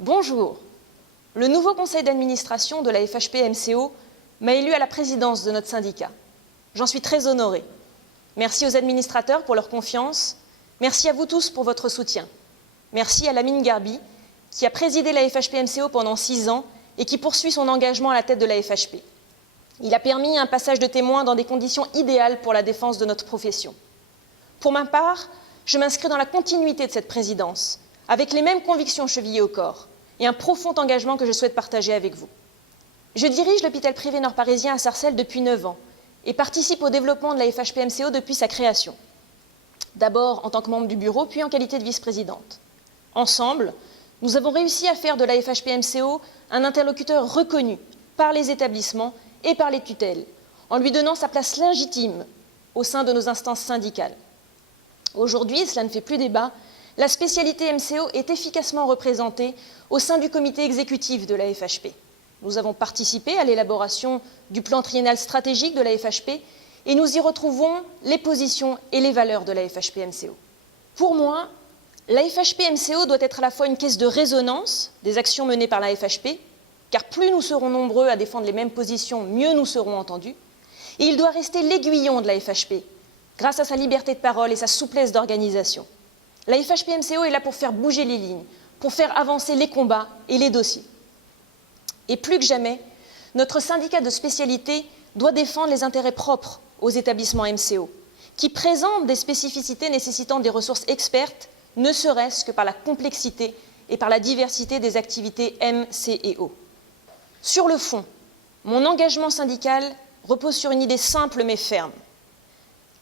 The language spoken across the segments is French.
Bonjour. Le nouveau conseil d'administration de la FHP-MCO m'a élu à la présidence de notre syndicat. J'en suis très honorée. Merci aux administrateurs pour leur confiance. Merci à vous tous pour votre soutien. Merci à Lamine Garbi, qui a présidé la FHP-MCO pendant 6 ans et qui poursuit son engagement à la tête de la FHP. Il a permis un passage de témoin dans des conditions idéales pour la défense de notre profession. Pour ma part, je m'inscris dans la continuité de cette présidence, avec les mêmes convictions chevillées au corps et un profond engagement que je souhaite partager avec vous. Je dirige l'hôpital privé nord-parisien à Sarcelles depuis 9 ans et participe au développement de la FHP-MCO depuis sa création. D'abord en tant que membre du bureau, puis en qualité de vice-présidente. Ensemble, nous avons réussi à faire de la FHP-MCO un interlocuteur reconnu par les établissements et par les tutelles, en lui donnant sa place légitime au sein de nos instances syndicales. Aujourd'hui, cela ne fait plus débat, la spécialité MCO est efficacement représentée au sein du comité exécutif de la FHP. Nous avons participé à l'élaboration du plan triennal stratégique de la FHP et nous y retrouvons les positions et les valeurs de la FHP-MCO. Pour moi, la FHP-MCO doit être à la fois une caisse de résonance des actions menées par la FHP, car plus nous serons nombreux à défendre les mêmes positions, mieux nous serons entendus, et il doit rester l'aiguillon de la FHP, grâce à sa liberté de parole et sa souplesse d'organisation. La FHP-MCO est là pour faire bouger les lignes, pour faire avancer les combats et les dossiers. Et plus que jamais, notre syndicat de spécialité doit défendre les intérêts propres aux établissements MCO, qui présentent des spécificités nécessitant des ressources expertes, ne serait-ce que par la complexité et par la diversité des activités MCO. Sur le fond, mon engagement syndical repose sur une idée simple mais ferme.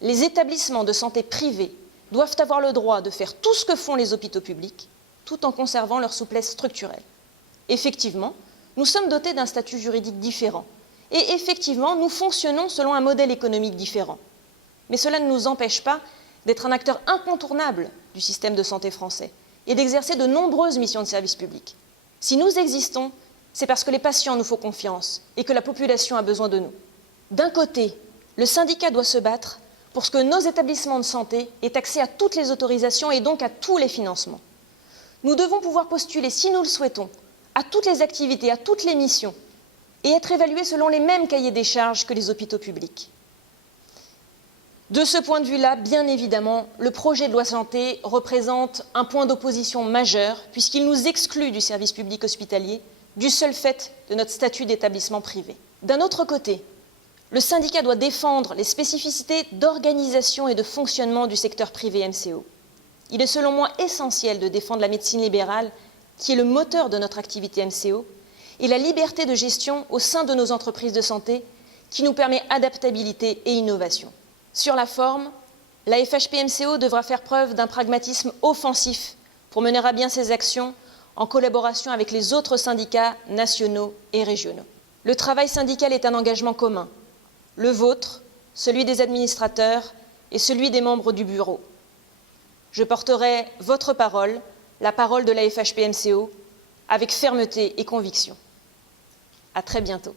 Les établissements de santé privés doivent avoir le droit de faire tout ce que font les hôpitaux publics, tout en conservant leur souplesse structurelle. Effectivement, nous sommes dotés d'un statut juridique différent. Et effectivement, nous fonctionnons selon un modèle économique différent. Mais cela ne nous empêche pas d'être un acteur incontournable du système de santé français et d'exercer de nombreuses missions de service public. Si nous existons, c'est parce que les patients nous font confiance et que la population a besoin de nous. D'un côté, le syndicat doit se battre pour que nos établissements de santé aient accès à toutes les autorisations et donc à tous les financements. Nous devons pouvoir postuler, si nous le souhaitons, à toutes les activités, à toutes les missions, et être évalués selon les mêmes cahiers des charges que les hôpitaux publics. De ce point de vue-là, bien évidemment, le projet de loi santé représente un point d'opposition majeur, puisqu'il nous exclut du service public hospitalier, du seul fait de notre statut d'établissement privé. D'un autre côté, le syndicat doit défendre les spécificités d'organisation et de fonctionnement du secteur privé MCO. Il est selon moi essentiel de défendre la médecine libérale, qui est le moteur de notre activité MCO, et la liberté de gestion au sein de nos entreprises de santé, qui nous permet adaptabilité et innovation. Sur la forme, la FHP-MCO devra faire preuve d'un pragmatisme offensif pour mener à bien ses actions en collaboration avec les autres syndicats nationaux et régionaux. Le travail syndical est un engagement commun. Le vôtre, celui des administrateurs et celui des membres du bureau. Je porterai votre parole, la parole de la FHP-MCO, avec fermeté et conviction. À très bientôt.